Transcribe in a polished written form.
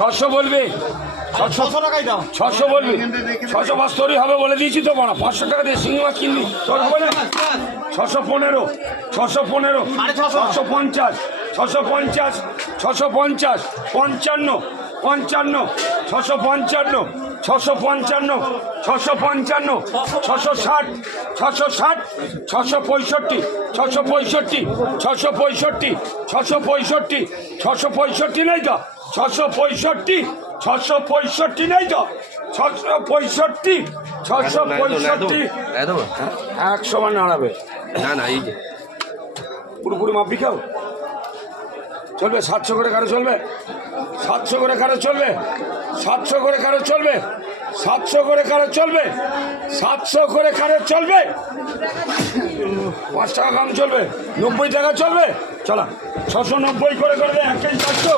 600 বলবে, 600 টাকাই দাও। 600 বলবি, 600 বাস্তরি হবে বলে দিয়েছি তো বানা। 500 টাকা দিয়ে শিঙি মাছ কিনবি, তোর হবে না? 615, 615, 650, 650, 650, 55, 55, 655, 655, 655, 660, 660, 665, 665, 665, 665, 665 নেই তো? 665, 665 নেই তো? 665, 665, 100 বার নাড়াবে। না না, এই যে পুরোপুরি মাপি খাও চলবে। 700 করে কারো চলবে, 700 করে কারো চলবে, 700 করে কারো চলবে, 700 করে কারো চলবে, 700 করে কারো চলবে। 5 টাকা কম চলবে, 90 টাকা চলবে। চলা 690 করে করবে 1 কেজি 400।